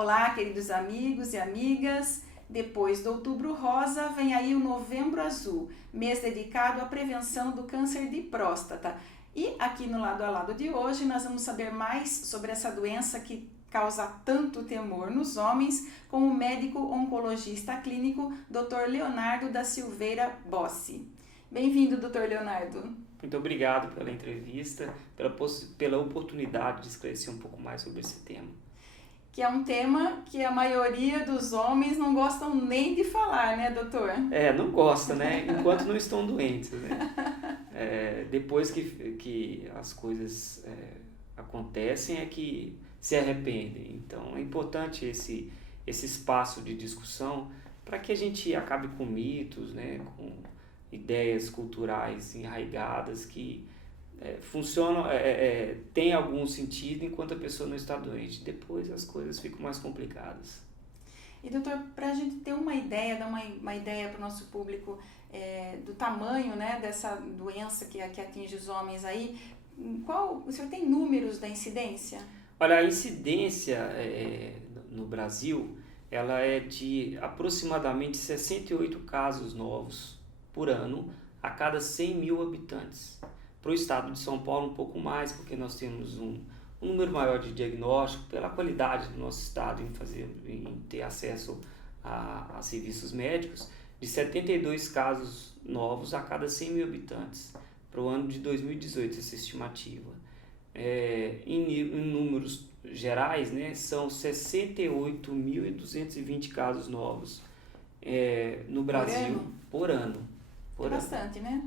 Olá, queridos amigos e amigas. Depois do Outubro Rosa, vem aí o Novembro Azul, mês dedicado à prevenção do câncer de próstata. E aqui no Lado a Lado de hoje, nós vamos saber mais sobre essa doença que causa tanto temor nos homens, com o médico oncologista clínico Dr. Leonardo da Silveira Bossi. Bem-vindo, Dr. Leonardo. Muito obrigado pela entrevista, pela oportunidade de esclarecer um pouco mais sobre esse tema. Que é um tema que a maioria dos homens não gostam nem de falar, né, doutor? Não gosta, né? Enquanto não estão doentes, né? Depois que as coisas acontecem é que se arrependem. Então é importante esse espaço de discussão para que a gente acabe com mitos, né? Com ideias culturais enraigadas que funcionam, tem algum sentido enquanto a pessoa não está doente. Depois as coisas ficam mais complicadas. E doutor, para a gente ter uma ideia, dar uma ideia para o nosso público do tamanho, né, dessa doença que atinge os homens aí, o senhor tem números da incidência? Olha, a incidência no Brasil, ela é de aproximadamente 68 casos novos por ano a cada 100 mil habitantes. Para o estado de São Paulo um pouco mais, porque nós temos um número maior de diagnóstico pela qualidade do nosso estado em ter acesso a serviços médicos, de 72 casos novos a cada 100 mil habitantes para o ano de 2018, essa estimativa. Em números gerais, né, são 68.220 casos novos no Brasil por ano. É bastante, né?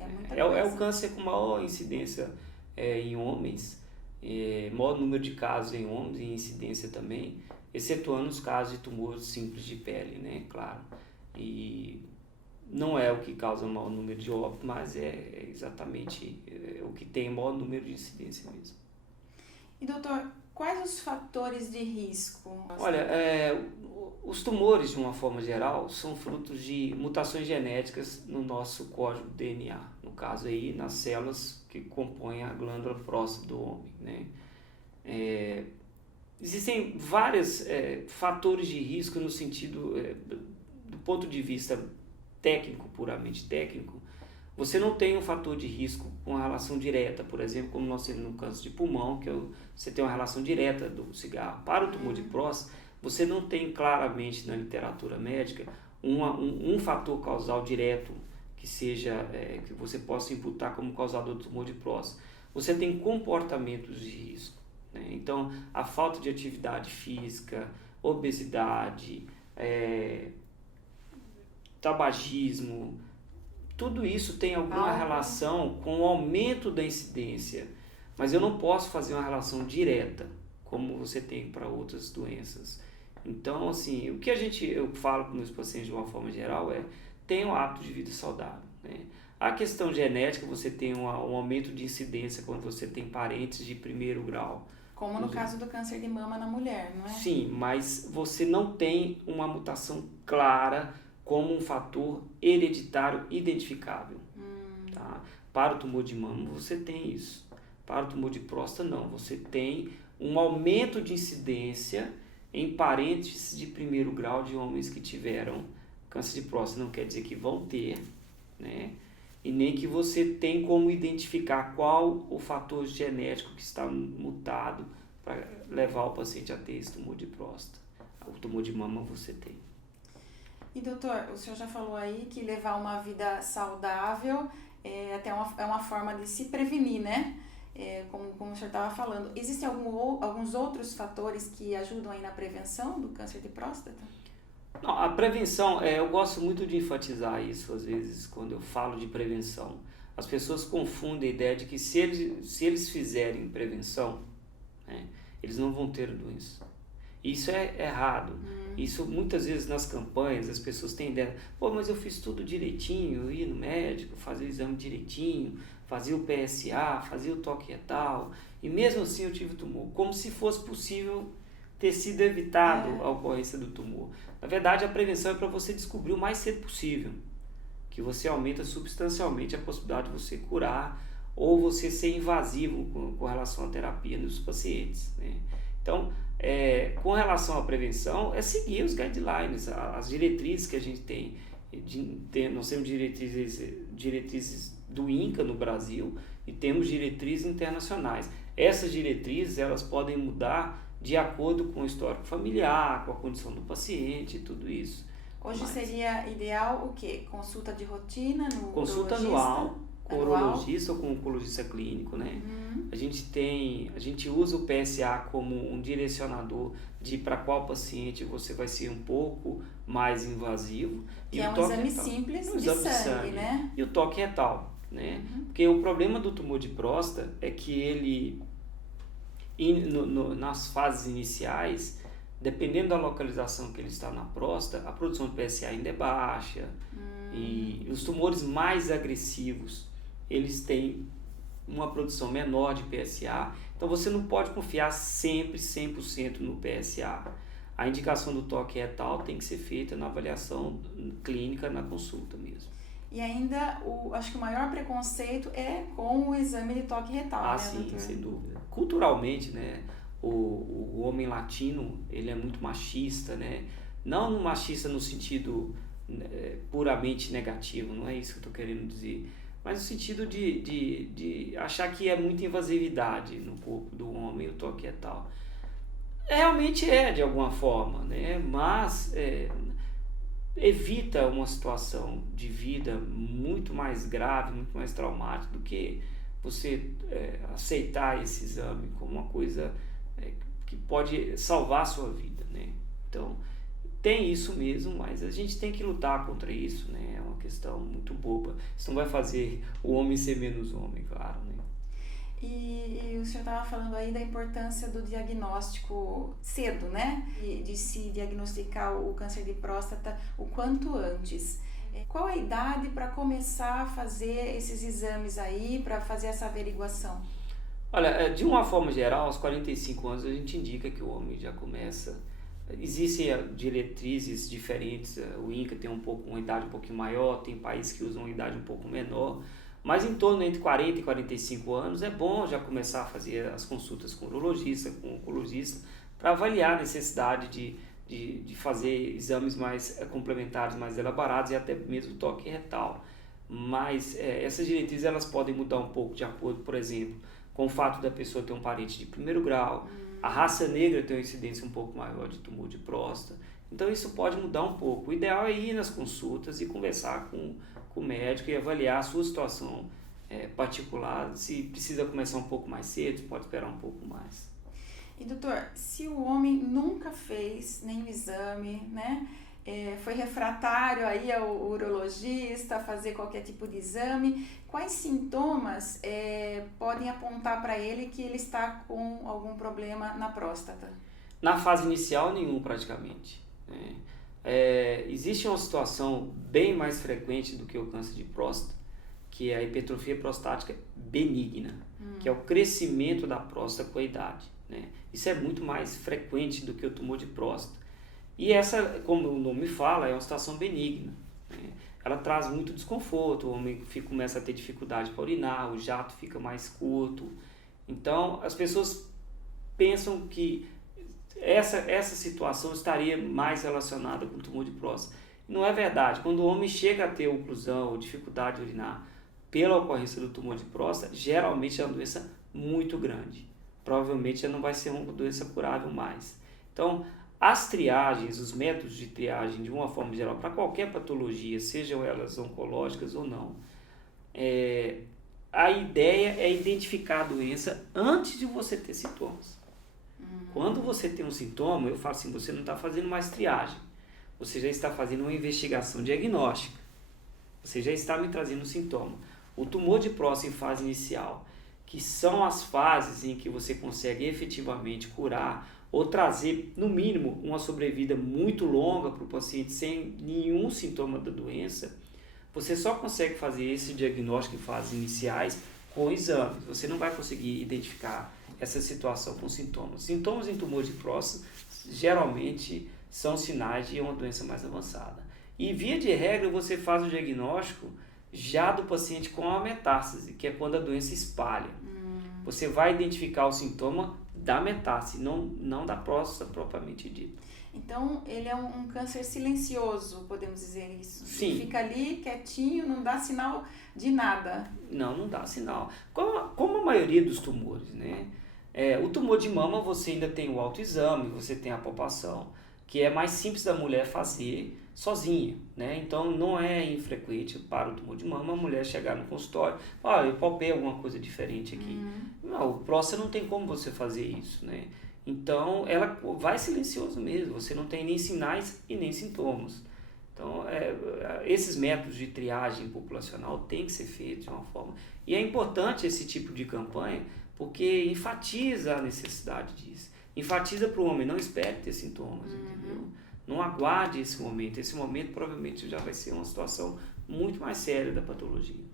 Muita coisa. É o câncer com maior incidência em homens, maior número de casos em homens e incidência também, excetuando os casos de tumor simples de pele, né? Claro. E não é o que causa o maior número de óbitos, mas é exatamente o que tem o maior número de incidência mesmo. E doutor, quais os fatores de risco? Olha, os tumores, de uma forma geral, são frutos de mutações genéticas no nosso código DNA, no caso aí nas células que compõem a glândula próstata do homem, né? Existem vários fatores de risco no sentido, do ponto de vista técnico, puramente técnico. Você não tem um fator de risco com relação direta, por exemplo, como nós temos no câncer de pulmão, que você tem uma relação direta do cigarro. Para o tumor de próstata, você não tem claramente na literatura médica um fator causal direto que seja, que você possa imputar como causador do tumor de próstata. Você tem comportamentos de risco, né? Então, a falta de atividade física, obesidade, tabagismo, tudo isso tem alguma relação com o aumento da incidência, mas eu não posso fazer uma relação direta, como você tem para outras doenças. Então, assim, o que eu falo para os meus pacientes de uma forma geral tenha um hábito de vida saudável, né? A questão genética, você tem um aumento de incidência quando você tem parentes de primeiro grau. Como no caso do câncer de mama na mulher, não é? Sim, mas você não tem uma mutação clara como um fator hereditário identificável. Tá? Para o tumor de mama você tem isso. Para o tumor de próstata não. Você tem um aumento de incidência em parentes de primeiro grau de homens que tiveram câncer de próstata. Não quer dizer que vão ter, né? E nem que você tem como identificar qual o fator genético que está mutado para levar o paciente a ter esse tumor de próstata. O tumor de mama você tem. E doutor, o senhor já falou aí que levar uma vida saudável é uma forma de se prevenir, né? Como o senhor estava falando. Existem alguns outros fatores que ajudam aí na prevenção do câncer de próstata? Não, a prevenção, eu gosto muito de enfatizar isso, às vezes, quando eu falo de prevenção. As pessoas confundem a ideia de que se eles fizerem prevenção, né, eles não vão ter doença. Isso é errado. Isso muitas vezes nas campanhas as pessoas têm ideia, mas eu fiz tudo direitinho, eu ia no médico, fazia o exame direitinho, fazia o PSA, fazia o toque retal, e mesmo assim eu tive tumor, como se fosse possível ter sido evitado a ocorrência do tumor. Na verdade, a prevenção é para você descobrir o mais cedo possível, que você aumenta substancialmente a possibilidade de você curar ou você ser invasivo com relação à terapia nos pacientes, né? Então, Com relação à prevenção, é seguir os guidelines, as diretrizes que a gente tem. Nós temos diretrizes do INCA no Brasil e temos diretrizes internacionais. Essas diretrizes elas podem mudar de acordo com o histórico familiar, com a condição do paciente e tudo isso. Hoje seria ideal o quê? Consulta de rotina no consulta anual com o urologista ou com o oncologista clínico, né? A gente usa o PSA como um direcionador de para qual paciente você vai ser um pouco mais invasivo. Que é um exame simples de sangue, né? E o toque retal, né? Porque o problema do tumor de próstata é que ele, nas fases iniciais, dependendo da localização que ele está na próstata, a produção de PSA ainda é baixa. E os tumores mais agressivos, eles têm uma produção menor de PSA, então você não pode confiar sempre 100% no PSA. A indicação do toque retal tem que ser feita na avaliação clínica, na consulta mesmo. E ainda, acho que o maior preconceito é com o exame de toque retal, né, sim, doutor? Sem dúvida. Culturalmente, né, o homem latino, ele é muito machista, né? Não machista no sentido puramente negativo, não é isso que eu estou querendo dizer, mas no sentido de achar que é muita invasividade no corpo do homem o toque retal. Realmente de alguma forma, né? Mas evita uma situação de vida muito mais grave, muito mais traumática do que você aceitar esse exame como uma coisa que pode salvar a sua vida, né? Então, tem isso mesmo, mas a gente tem que lutar contra isso, né? É uma questão muito boba. Isso não vai fazer o homem ser menos homem, claro, né? E o senhor estava falando aí da importância do diagnóstico cedo, né? De se diagnosticar o câncer de próstata o quanto antes. Qual a idade para começar a fazer esses exames aí, para fazer essa averiguação? Olha, de uma forma geral, aos 45 anos a gente indica que o homem já começa. Existem diretrizes diferentes, o INCA tem uma idade um pouquinho maior, tem países que usam uma idade um pouco menor, mas em torno entre 40 e 45 anos é bom já começar a fazer as consultas com o urologista, com o oncologista, para avaliar a necessidade de fazer exames mais complementares, mais elaborados e até mesmo toque retal. Mas essas diretrizes elas podem mudar um pouco de acordo, por exemplo, com o fato da pessoa ter um parente de primeiro grau, a raça negra tem uma incidência um pouco maior de tumor de próstata, então isso pode mudar um pouco. O ideal é ir nas consultas e conversar com o médico e avaliar a sua situação particular, se precisa começar um pouco mais cedo, pode esperar um pouco mais. E doutor, se o homem nunca fez nenhum exame, né? Foi refratário aí ao urologista a fazer qualquer tipo de exame, quais sintomas podem apontar para ele que ele está com algum problema na próstata? Na fase inicial, nenhum praticamente. Existe uma situação bem mais frequente do que o câncer de próstata, que é a hipertrofia prostática benigna, que é o crescimento da próstata com a idade, né? Isso é muito mais frequente do que o tumor de próstata. E essa, como o nome fala, é uma situação benigna, né? Ela traz muito desconforto, o homem começa a ter dificuldade para urinar, o jato fica mais curto. Então, as pessoas pensam que essa situação estaria mais relacionada com o tumor de próstata. Não é verdade. Quando o homem chega a ter oclusão ou dificuldade de urinar pela ocorrência do tumor de próstata, geralmente é uma doença muito grande. Provavelmente já não vai ser uma doença curável mais. Então, as triagens, os métodos de triagem, de uma forma geral, para qualquer patologia, sejam elas oncológicas ou não, a ideia é identificar a doença antes de você ter sintomas. Quando você tem um sintoma, eu falo assim, você não está fazendo mais triagem, você já está fazendo uma investigação diagnóstica, você já está me trazendo um sintoma. O tumor de próstata em fase inicial, que são as fases em que você consegue efetivamente curar ou trazer, no mínimo, uma sobrevida muito longa para o paciente sem nenhum sintoma da doença, você só consegue fazer esse diagnóstico em fases iniciais com exames. Você não vai conseguir identificar essa situação com sintomas. Sintomas em tumor de próstata geralmente são sinais de uma doença mais avançada. E via de regra você faz o diagnóstico já do paciente com a metástase, que é quando a doença espalha. Você vai identificar o sintoma da metástase, não da próstata propriamente dita. Então, ele é um câncer silencioso, podemos dizer isso? Sim. Ele fica ali quietinho, não dá sinal de nada. Não dá sinal. Como a maioria dos tumores, né? O tumor de mama você ainda tem o autoexame, você tem a palpação, que é mais simples da mulher fazer sozinha, né? Então não é infrequente para o tumor de mama a mulher chegar no consultório, eu palpei alguma coisa diferente aqui. Não, o próstata não tem como você fazer isso, né? Então ela vai silencioso mesmo, você não tem nem sinais e nem sintomas. Então esses métodos de triagem populacional têm que ser feitos de uma forma. E é importante esse tipo de campanha porque enfatiza a necessidade disso. Enfatiza para o homem, não espere ter sintomas, entendeu? Não aguarde esse momento. Esse momento provavelmente já vai ser uma situação muito mais séria da patologia.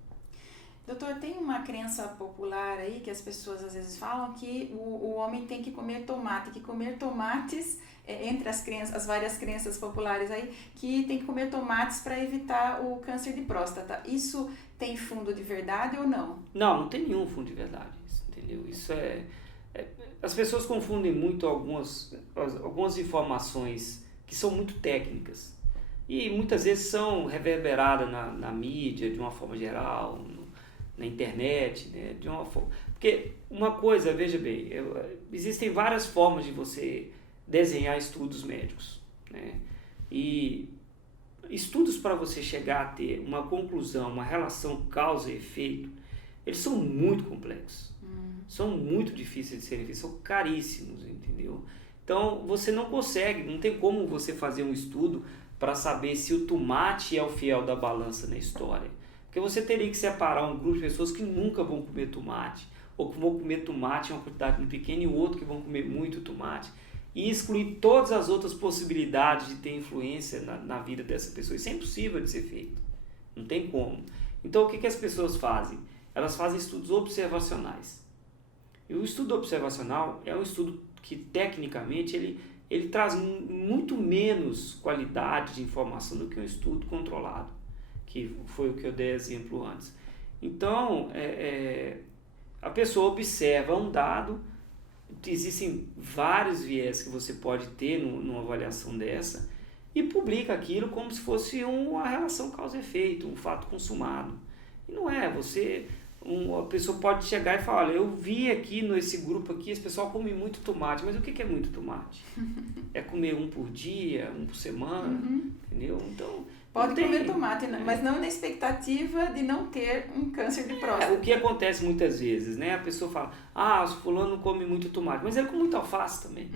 Doutor, tem uma crença popular aí que as pessoas às vezes falam que o homem tem que comer tomate, que comer tomates, entre as várias crenças populares aí, que tem que comer tomates para evitar o câncer de próstata. Isso tem fundo de verdade ou não? Não tem nenhum fundo de verdade, entendeu? Isso as pessoas confundem muito algumas informações que são muito técnicas e muitas vezes são reverberadas na mídia de uma forma geral, na internet, né, de uma forma. Porque uma coisa, veja bem, existem várias formas de você desenhar estudos médicos, né? E estudos para você chegar a ter uma conclusão, uma relação causa e efeito, eles são muito complexos, são muito difíceis de serem feitos, são caríssimos, entendeu? Então você não consegue, não tem como você fazer um estudo para saber se o tomate é o fiel da balança na história. Porque você teria que separar um grupo de pessoas que nunca vão comer tomate, ou que vão comer tomate em uma quantidade muito pequena e o outro que vão comer muito tomate, e excluir todas as outras possibilidades de ter influência na vida dessa pessoa. Isso é impossível de ser feito, não tem como. Então o que as pessoas fazem? Elas fazem estudos observacionais. E o estudo observacional é um estudo que tecnicamente ele traz muito menos qualidade de informação do que um estudo controlado, que foi o que eu dei exemplo antes. Então, a pessoa observa um dado, existem vários viés que você pode ter numa avaliação dessa, e publica aquilo como se fosse uma relação causa-efeito, um fato consumado. E não é, a pessoa pode chegar e falar, olha, eu vi aqui nesse grupo aqui, esse pessoal come muito tomate, mas o que é muito tomate? É comer um por dia, um por semana, entendeu? Então, pode comer tomate, mas não na expectativa de não ter um câncer de próstata. O que acontece muitas vezes, né? A pessoa fala, o fulano come muito tomate, mas ele come muito alface também,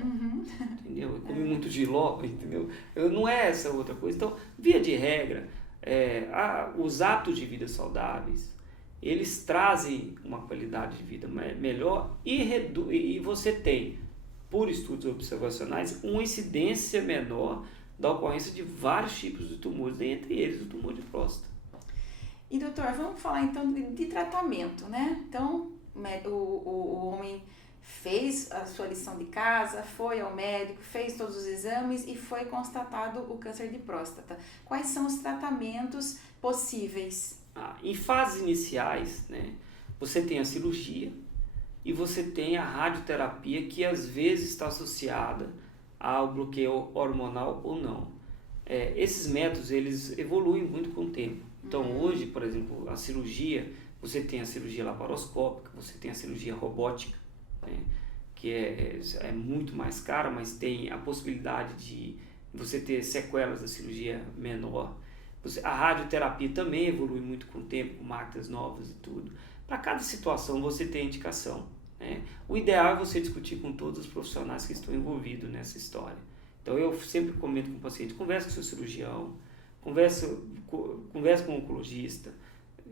entendeu? Ele come muito jiló, entendeu? Não é essa outra coisa. Então, via de regra, os hábitos de vida saudáveis, eles trazem uma qualidade de vida melhor e você tem, por estudos observacionais, uma incidência menor da ocorrência de vários tipos de tumores, entre eles o tumor de próstata. E doutor, vamos falar então de tratamento, né? Então, o homem fez a sua lição de casa, foi ao médico, fez todos os exames e foi constatado o câncer de próstata. Quais são os tratamentos possíveis? Em fases iniciais, né, você tem a cirurgia e você tem a radioterapia, que às vezes está associada ao bloqueio hormonal ou não. Esses métodos eles evoluem muito com o tempo. Então hoje, por exemplo, a cirurgia, você tem a cirurgia laparoscópica, você tem a cirurgia robótica, né, que é muito mais cara, mas tem a possibilidade de você ter sequelas da cirurgia menor. A radioterapia também evolui muito com o tempo, com máquinas novas e tudo. Para cada situação você tem indicação, né? O ideal é você discutir com todos os profissionais que estão envolvidos nessa história. Então eu sempre comento com o paciente, converse com o seu cirurgião, converse com o oncologista.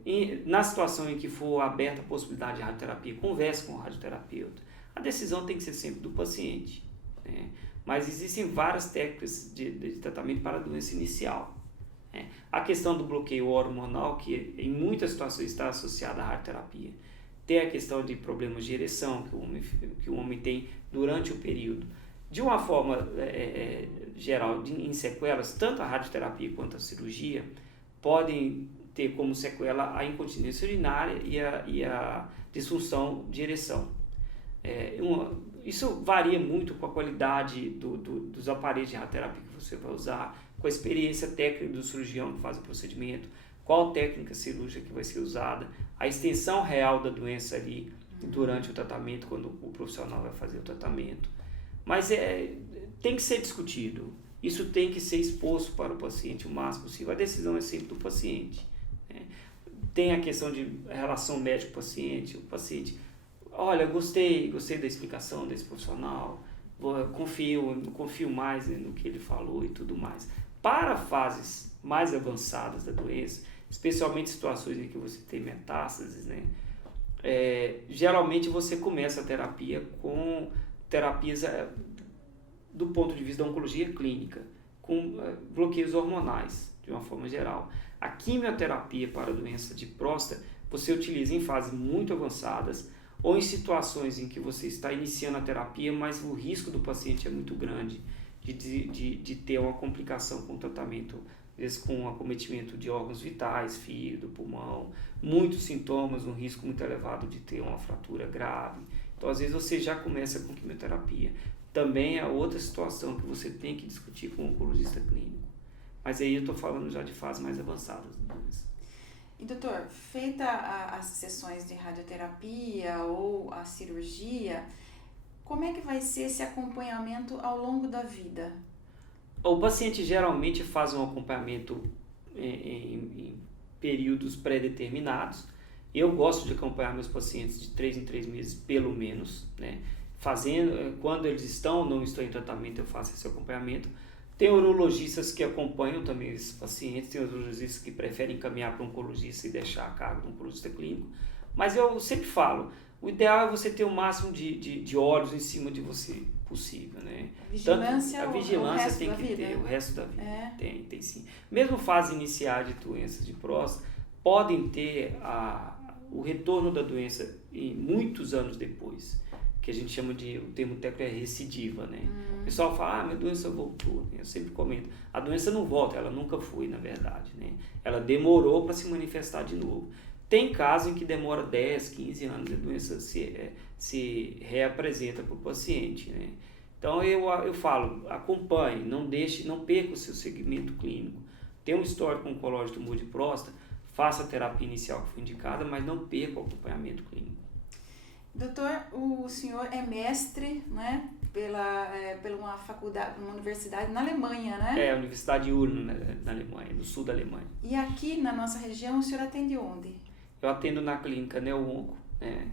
E na situação em que for aberta a possibilidade de radioterapia, converse com o radioterapeuta. A decisão tem que ser sempre do paciente, né? Mas existem várias técnicas de tratamento para a doença inicial. A questão do bloqueio hormonal, que em muitas situações está associada à radioterapia. Tem a questão de problemas de ereção que o homem tem durante o período. De uma forma geral, em sequelas, tanto a radioterapia quanto a cirurgia podem ter como sequela a incontinência urinária e a disfunção de ereção. Isso varia muito com a qualidade dos aparelhos de radioterapia que você vai usar, com a experiência técnica do cirurgião que faz o procedimento, qual técnica cirúrgica que vai ser usada, a extensão real da doença ali durante o tratamento, quando o profissional vai fazer o tratamento. Mas tem que ser discutido, isso tem que ser exposto para o paciente o máximo possível. A decisão é sempre do paciente, né? Tem a questão de relação médico-paciente, o paciente, olha, gostei da explicação desse profissional, confio mais no que ele falou e tudo mais. Para fases mais avançadas da doença, especialmente situações em que você tem metástases, né? Geralmente você começa a terapia com terapias do ponto de vista da oncologia clínica, com bloqueios hormonais, de uma forma geral. A quimioterapia para a doença de próstata você utiliza em fases muito avançadas ou em situações em que você está iniciando a terapia, mas o risco do paciente é muito grande de ter uma complicação com o tratamento, às vezes com acometimento de órgãos vitais, fígado, pulmão, muitos sintomas, um risco muito elevado de ter uma fratura grave. Então, às vezes, você já começa com quimioterapia. Também é outra situação que você tem que discutir com o oncologista clínico. Mas aí eu estou falando já de fases mais avançadas da doença. E doutor, feita as sessões de radioterapia ou a cirurgia, como é que vai ser esse acompanhamento ao longo da vida? O paciente geralmente faz um acompanhamento em períodos pré-determinados. Eu gosto de acompanhar meus pacientes de 3 em 3 meses, pelo menos, né? Quando eles estão ou não estão em tratamento, eu faço esse acompanhamento. Tem urologistas que acompanham também esses pacientes, tem urologistas que preferem encaminhar para um oncologista e deixar a cargo do oncologista clínico. Mas eu sempre falo, o ideal é você ter o máximo de olhos em cima de você possível, né? Vigilância, a vigilância tem que vida. ter o resto da vida. Tem sim. Mesmo fase inicial de doenças de próstata, podem ter o retorno da doença em muitos anos depois, que a gente chama o termo técnico é recidiva, né? O pessoal fala, minha doença voltou. Eu sempre comento, a doença não volta, ela nunca foi, na verdade, né? Ela demorou para se manifestar de novo. Tem casos em que demora 10, 15 anos e a doença se reapresenta para o paciente, né? Então eu falo, acompanhe, não perca o seu segmento clínico. Tem um histórico oncológico de tumor de próstata, faça a terapia inicial que foi indicada, mas não perca o acompanhamento clínico. Doutor, o senhor é mestre, né, pela uma faculdade, uma universidade na Alemanha, né? A Universidade Ulm, na Alemanha, no sul da Alemanha. E aqui na nossa região o senhor atende onde? Eu atendo na clínica Neoonco, né?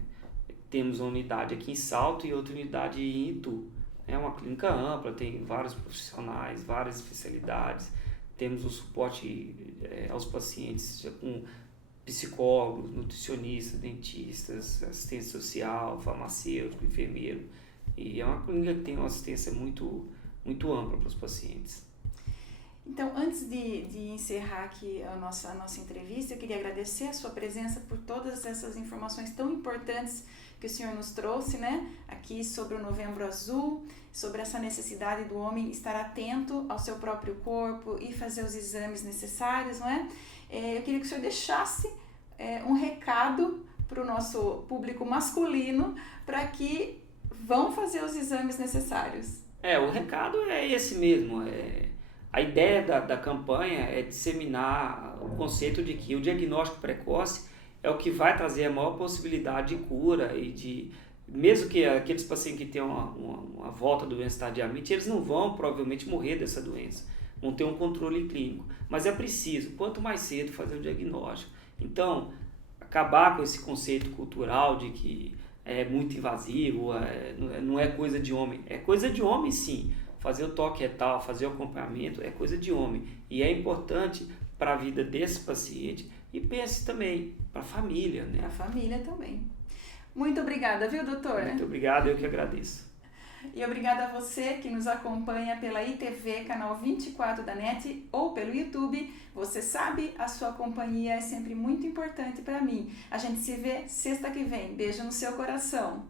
Temos uma unidade aqui em Salto e outra unidade em Itu. É uma clínica ampla, tem vários profissionais, várias especialidades. Temos o suporte aos pacientes já com psicólogos, nutricionistas, dentistas, assistente social, farmacêutico, enfermeiro. E é uma clínica que tem uma assistência muito, muito ampla para os pacientes. Então, antes de encerrar aqui a nossa entrevista, eu queria agradecer a sua presença por todas essas informações tão importantes que o senhor nos trouxe, né? Aqui sobre o Novembro Azul, sobre essa necessidade do homem estar atento ao seu próprio corpo e fazer os exames necessários, não é? Eu queria que o senhor deixasse um recado para o nosso público masculino para que vão fazer os exames necessários. O recado é esse mesmo. A ideia da campanha é disseminar o conceito de que o diagnóstico precoce é o que vai trazer a maior possibilidade de cura e mesmo que aqueles pacientes que tenham uma volta da doença tardiamente, eles não vão provavelmente morrer dessa doença, vão ter um controle clínico, mas é preciso, quanto mais cedo, fazer o diagnóstico. Então, acabar com esse conceito cultural de que é muito invasivo, não é coisa de homem, é coisa de homem sim. Fazer o toque retal, fazer o acompanhamento é coisa de homem e é importante para a vida desse paciente e pense também para a família, né? Para a família também. Muito obrigada, viu, doutor? Muito obrigado, eu que agradeço. E obrigada a você que nos acompanha pela ITV, canal 24 da NET ou pelo YouTube. Você sabe, a sua companhia é sempre muito importante para mim. A gente se vê sexta que vem. Beijo no seu coração.